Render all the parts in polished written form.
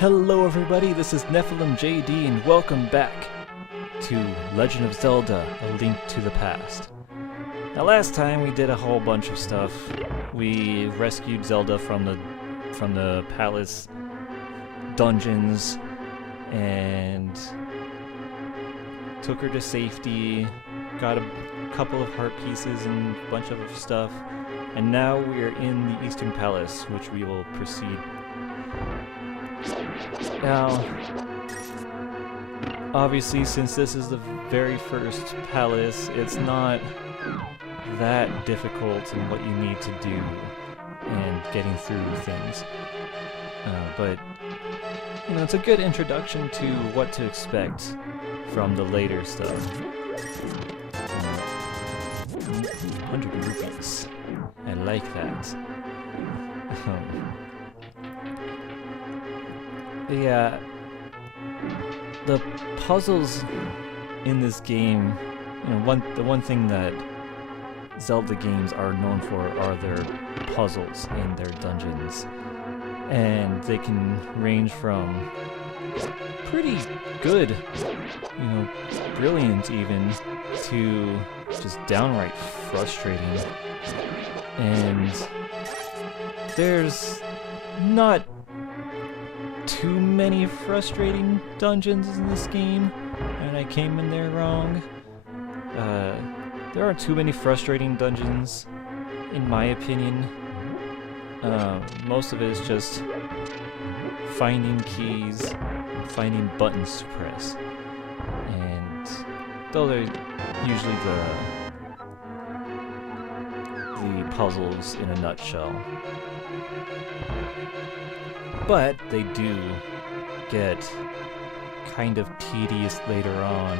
Hello everybody, this is NephilimJD and welcome back to Legend of Zelda, A Link to the Past. Now last time we did a whole bunch of stuff. We rescued Zelda from the palace dungeons and took her to safety, got a couple of heart pieces and a bunch of stuff, and now we are in the Eastern Palace, which we will proceed. Now, obviously, since this is the very first palace, it's not that difficult in what you need to do and getting through things. But, you know, it's a good introduction to what to expect from the later stuff. 100 rupees. I like that. Yeah, the puzzles in this game, you know, the one thing that Zelda games are known for are their puzzles in their dungeons, and they can range from pretty good, you know, brilliant even, to just downright frustrating. And there's not too many frustrating dungeons in this game, and I came in there wrong. There aren't too many frustrating dungeons, in my opinion. Most of it is just finding keys, finding buttons to press, and those are usually the puzzles in a nutshell. But they do get kind of tedious later on,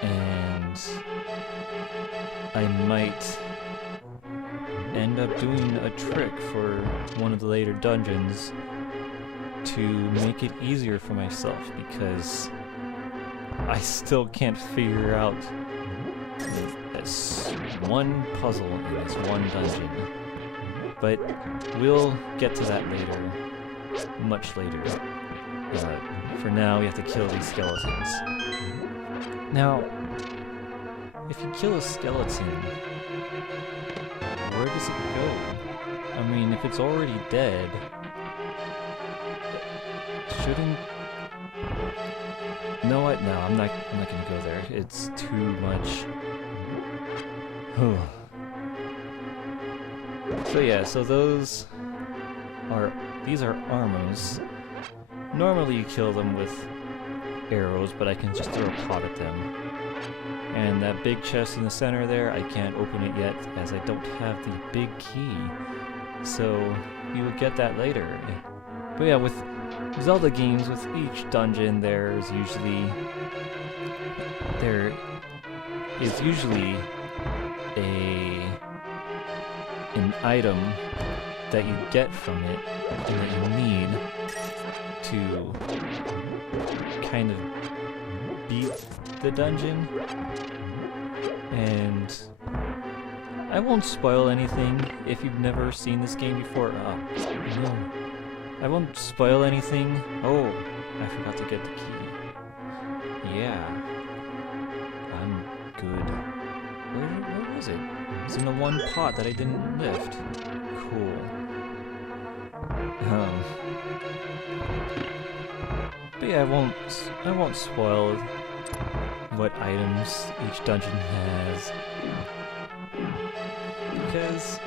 and I might end up doing a trick for one of the later dungeons to make it easier for myself, because I still can't figure out this one puzzle in this one dungeon. But we'll get to that later. Much later. For now, we have to kill these skeletons. Now, if you kill a skeleton, where does it go? I mean, if it's already dead, shouldn't... No, what? No, I'm not gonna go there. It's too much. So yeah, so these are armors. Normally you kill them with arrows, but I can just throw a pot at them. And that big chest in the center there, I can't open it yet as I don't have the big key. So you will get that later. But yeah, with Zelda games, with each dungeon there is usually an item that you get from it and that you need to kind of beat the dungeon. And I won't spoil anything if you've never seen this game before. No. I won't spoil anything. Oh, I forgot to get the key. Yeah. I'm good. Where was it? It's in the one pot that I didn't lift. Cool. But yeah, I won't spoil what items each dungeon has, because,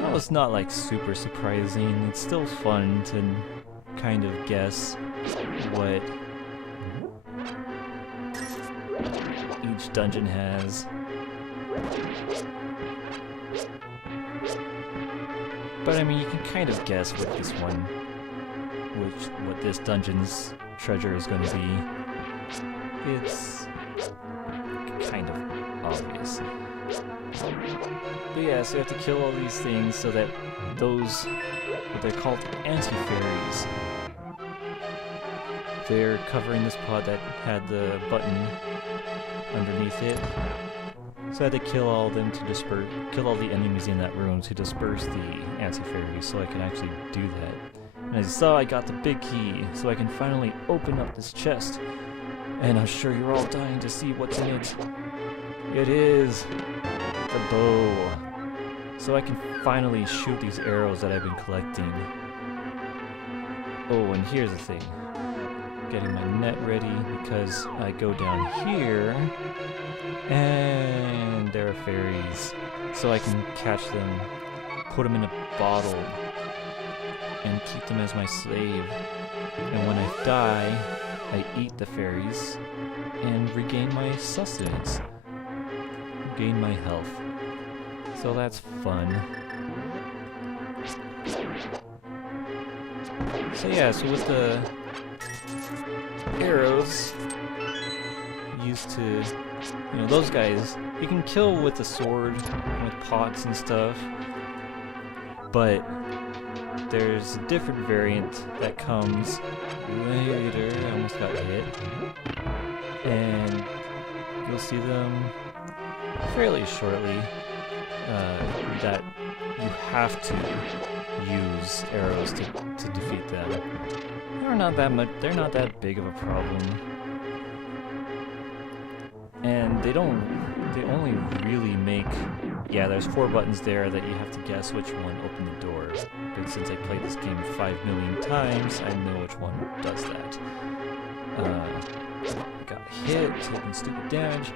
well, it's not like super surprising. It's still fun to kind of guess what each dungeon has. But I mean, you can kind of guess what this dungeon's treasure is going to be. It's kind of obvious. But yeah, so you have to kill all these things so that those, what they're called, anti-fairies, they're covering this pod that had the button underneath it. So I had to kill all of them to kill all the enemies in that room to disperse the anti-fairies so I can actually do that. And as you saw, I got the big key, so I can finally open up this chest. And I'm sure you're all dying to see what's in it. It is the bow. So I can finally shoot these arrows that I've been collecting. Oh, and here's the thing. Getting my net ready because I go down here and there are fairies. So I can catch them, put them in a bottle, and keep them as my slave. And when I die, I eat the fairies and regain my sustenance, gain my health. So that's fun. So yeah, so with the arrows, used to, you know, those guys, you can kill with the sword, with pots and stuff, but there's a different variant that comes later. I almost got hit. And you'll see them fairly shortly, that you have to use arrows to defeat them. They're not that big of a problem. And they only really make, yeah, there's 4 buttons there that you have to guess which one opened the door. But since I played this game 5 million times, I know which one does that. Got hit, taking stupid damage.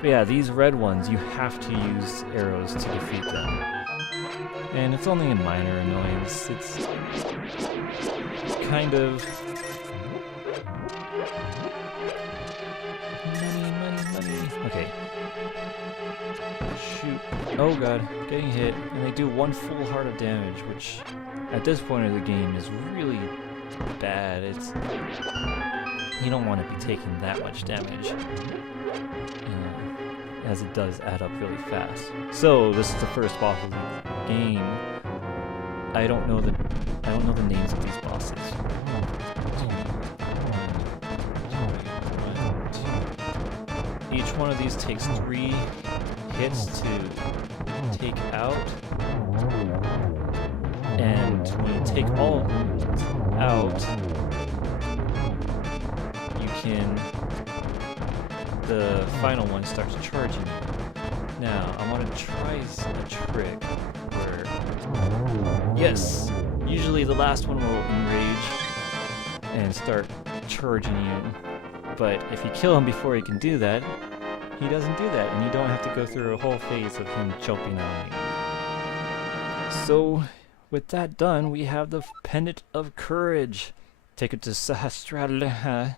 But yeah, these red ones, you have to use arrows to defeat them. And it's only a minor annoyance. It's kind of... Money. Okay. Shoot. Oh god, getting hit. And they do 1 full heart of damage, which at this point of the game is really bad. It's... You don't want to be taking that much damage. As it does add up really fast. So this is the first boss of the game. I don't know the names of these bosses. Each one of these takes 3 hits to take out, and when you take all of them out, you can. The final one starts charging you. Now, I want to try a trick where... Yes! Usually the last one will enrage and start charging you. But if you kill him before he can do that, he doesn't do that, and you don't have to go through a whole phase of him jumping on you. So, with that done, we have the Pendant of Courage. Take it to Sahasrara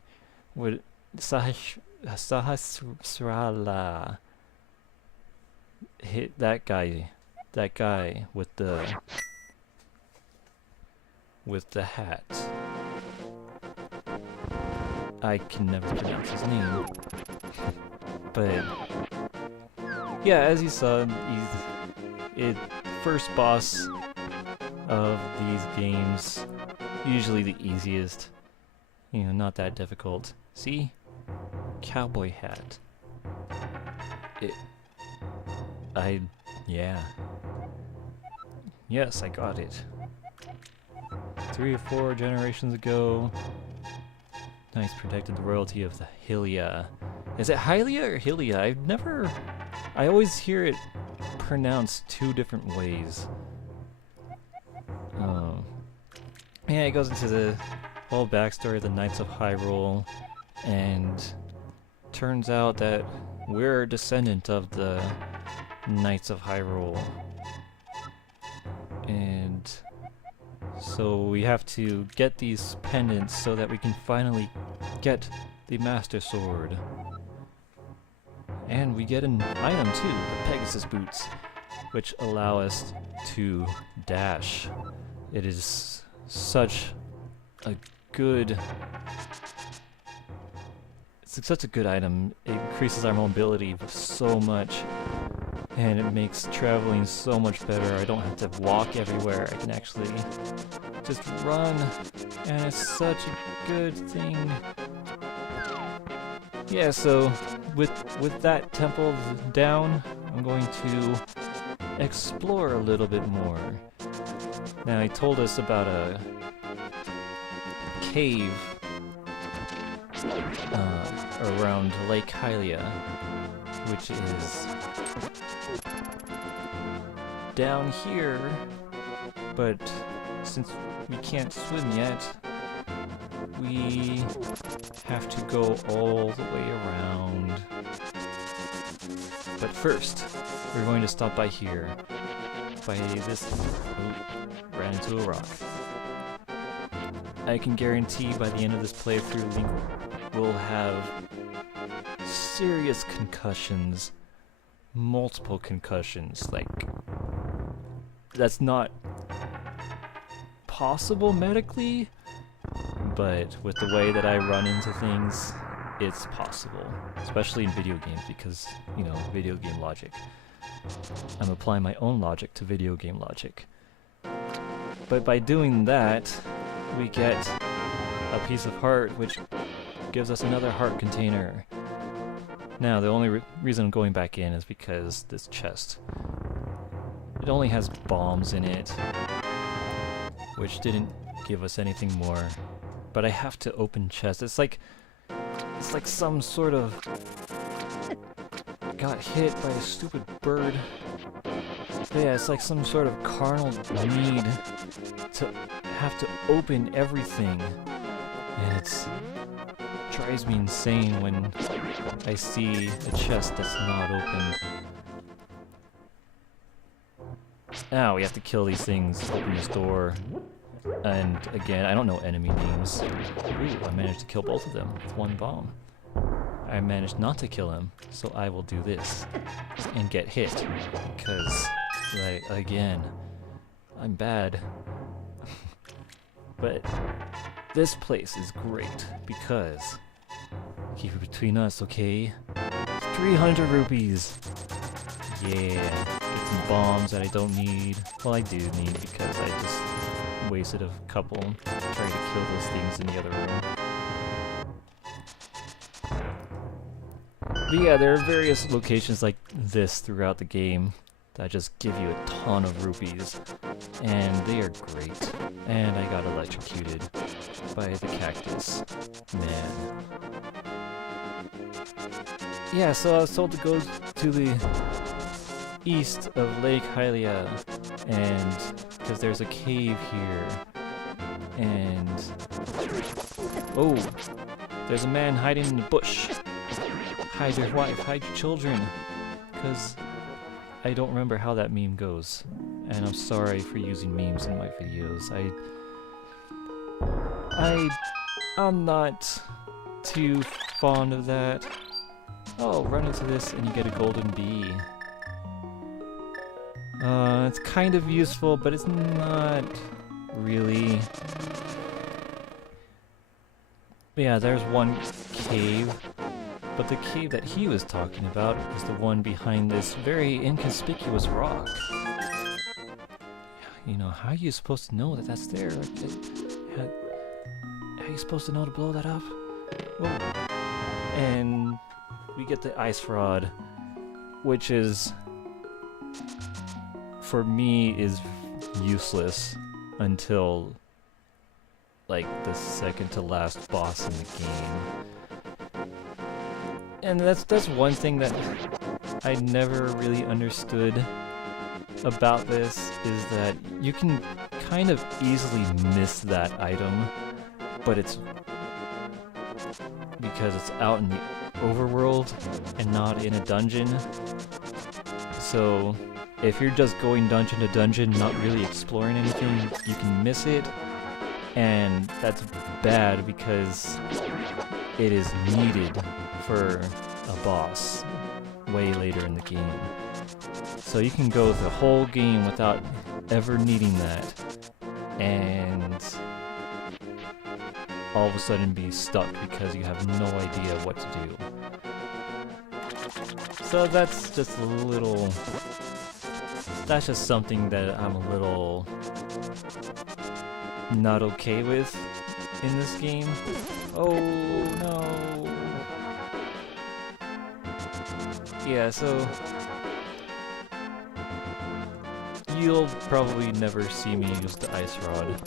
with Sahasrara. Hit that guy with the hat. I can never pronounce his name. But yeah, as you saw, he's first boss of these games, usually the easiest. You know, not that difficult. See? Cowboy hat. Yeah. Yes, I got it. 3 or 4 generations ago. Nice, protected the royalty of the Hylia. Is it Hylia or Hylia? I always hear it pronounced 2 different ways. Yeah, it goes into the whole backstory of the Knights of Hyrule, and turns out that we're a descendant of the Knights of Hyrule. And so we have to get these pendants so that we can finally get the Master Sword. And we get an item too, the Pegasus Boots, which allow us to dash. It is such a good... It's such a good item. It increases our mobility so much, and it makes traveling so much better. I don't have to walk everywhere. I can actually just run, and it's such a good thing. Yeah, so with that temple down, I'm going to explore a little bit more. Now, he told us about a cave around Lake Hylia, which is down here, but since we can't swim yet, we have to go all the way around. But first, we're going to stop by here, by this... Oh, ran into a rock. I can guarantee by the end of this playthrough, Link will have serious concussions, multiple concussions. Like, that's not possible medically, but with the way that I run into things, it's possible, especially in video games, because, you know, video game logic. I'm applying my own logic to video game logic. But by doing that, we get a piece of heart, which gives us another heart container. Now, the only reason I'm going back in is because this chest, it only has bombs in it, which didn't give us anything more. But I have to open chests. It's like some sort of got hit by a stupid bird. But yeah, it's like some sort of carnal need to have to open everything, and it drives me insane when I see a chest that's not opened. Now we have to kill these things, open this door, and again, I don't know enemy names. Ooh, I managed to kill both of them with one bomb. I managed not to kill him, so I will do this and get hit, because, like, again, I'm bad. But this place is great because, keep it between us, okay? 300 rupees! Yeah, get some bombs that I don't need. Well, I do need because I just wasted a couple trying to kill those things in the other room. But yeah, there are various locations like this throughout the game that just give you a ton of rupees, and they are great. And I got electrocuted by the cactus man. Yeah, so I was told to go to the east of Lake Hylia, and because there's a cave here, and oh, there's a man hiding in the bush. Hide your wife, hide your children, because I don't remember how that meme goes, and I'm sorry for using memes in my videos. I'm not too fond of that. Oh, run into this and you get a golden bee. It's kind of useful, but it's not really. But yeah, there's one cave. But the cave that he was talking about is the one behind this very inconspicuous rock. You know, how are you supposed to know that that's there? How are you supposed to know to blow that up? Whoa. And we get the ice rod, which is, for me, is useless until, like, the second to last boss in the game. And that's one thing that I never really understood about this, is that you can kind of easily miss that item, but it's because it's out in the overworld and not in a dungeon. So if you're just going dungeon to dungeon, not really exploring anything, you can miss it, and that's bad because it is needed for a boss way later in the game. So you can go the whole game without ever needing that, and all of a sudden be stuck because you have no idea what to do. So that's just a little... that's just something that I'm a little not okay with in this game. Oh no! Yeah, so you'll probably never see me use the ice rod.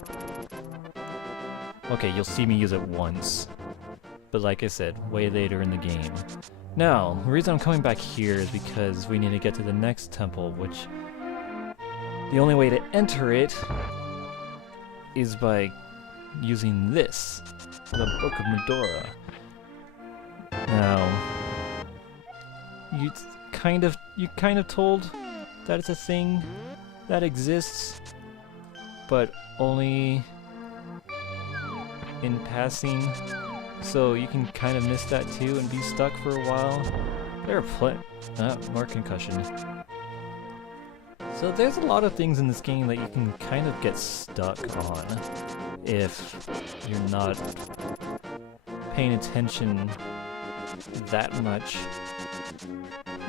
Okay, you'll see me use it once. But like I said, way later in the game. Now, the reason I'm coming back here is because we need to get to the next temple, which... the only way to enter it is by using this, the Book of Medora. Now, you kind of told that it's a thing that exists, but only in passing, so you can kind of miss that too and be stuck for a while. There are more concussion. So there's a lot of things in this game that you can kind of get stuck on if you're not paying attention that much.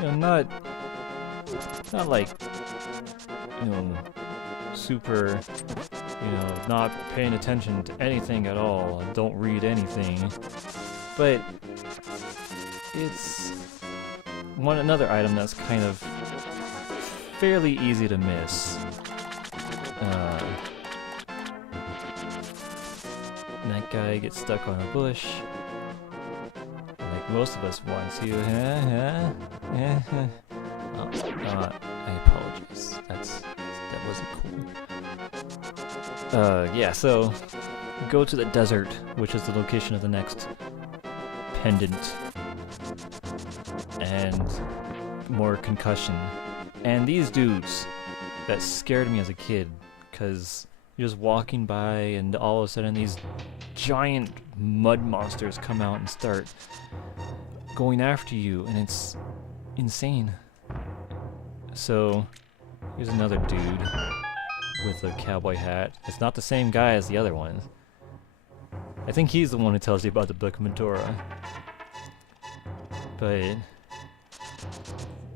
You know, not like, you know, super, you know, not paying attention to anything at all, and don't read anything, but it's another item that's kind of fairly easy to miss. And that guy gets stuck on a bush, like most of us want to. I apologize. That wasn't cool. Yeah, so go to the desert, which is the location of the next pendant, and more concussion. And these dudes that scared me as a kid, because you're just walking by and all of a sudden these giant mud monsters come out and start going after you, and it's insane. So here's another dude with a cowboy hat. It's not the same guy as the other ones. I think he's the one who tells you about the Book of Medora. But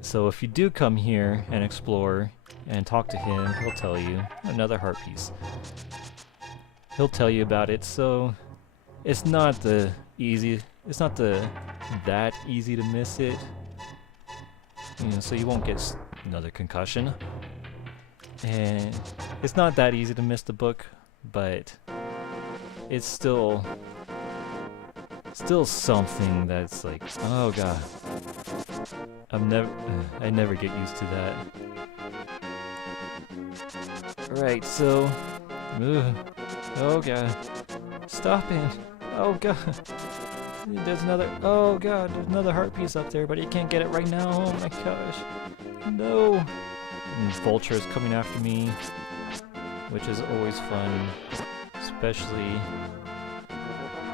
so if you do come here and explore and talk to him, he'll tell you. Another heart piece. He'll tell you about it, so it's not that easy to miss it. You know, so you won't get another concussion. And it's not that easy to miss the book, but it's still something that's like, oh god. I never get used to that. Right, so oh god. Stop it. Oh god. There's another heart piece up there, but you can't get it right now. Oh my gosh. No. And vultures coming after me, which is always fun, especially,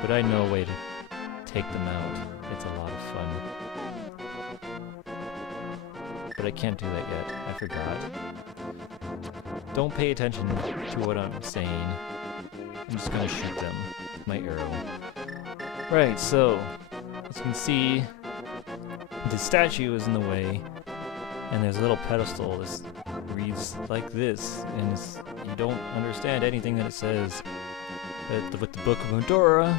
but I know a way to take them out. It's a lot of fun. But I can't do that yet. I forgot. Don't pay attention to what I'm saying. I'm just gonna shoot them with my arrow. Right, so, as you can see, the statue is in the way, and there's a little pedestal that reads like this, and you don't understand anything that it says. But with the Book of Medora,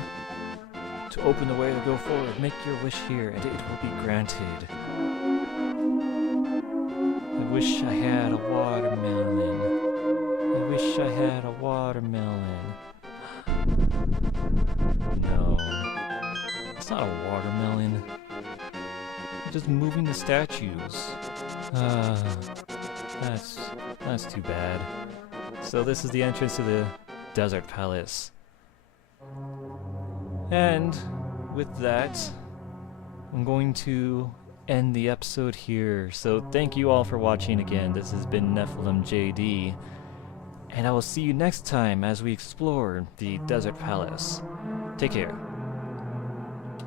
to open the way to go forward, make your wish here, and it will be granted. I wish I had a watermelon. I wish I had a watermelon. No. It's not a watermelon. I'm just moving the statues. That's too bad. So this is the entrance to the Desert Palace. And with that, I'm going to end the episode here. So thank you all for watching again. This has been NephilimJD, and I will see you next time as we explore the Desert Palace. Take care.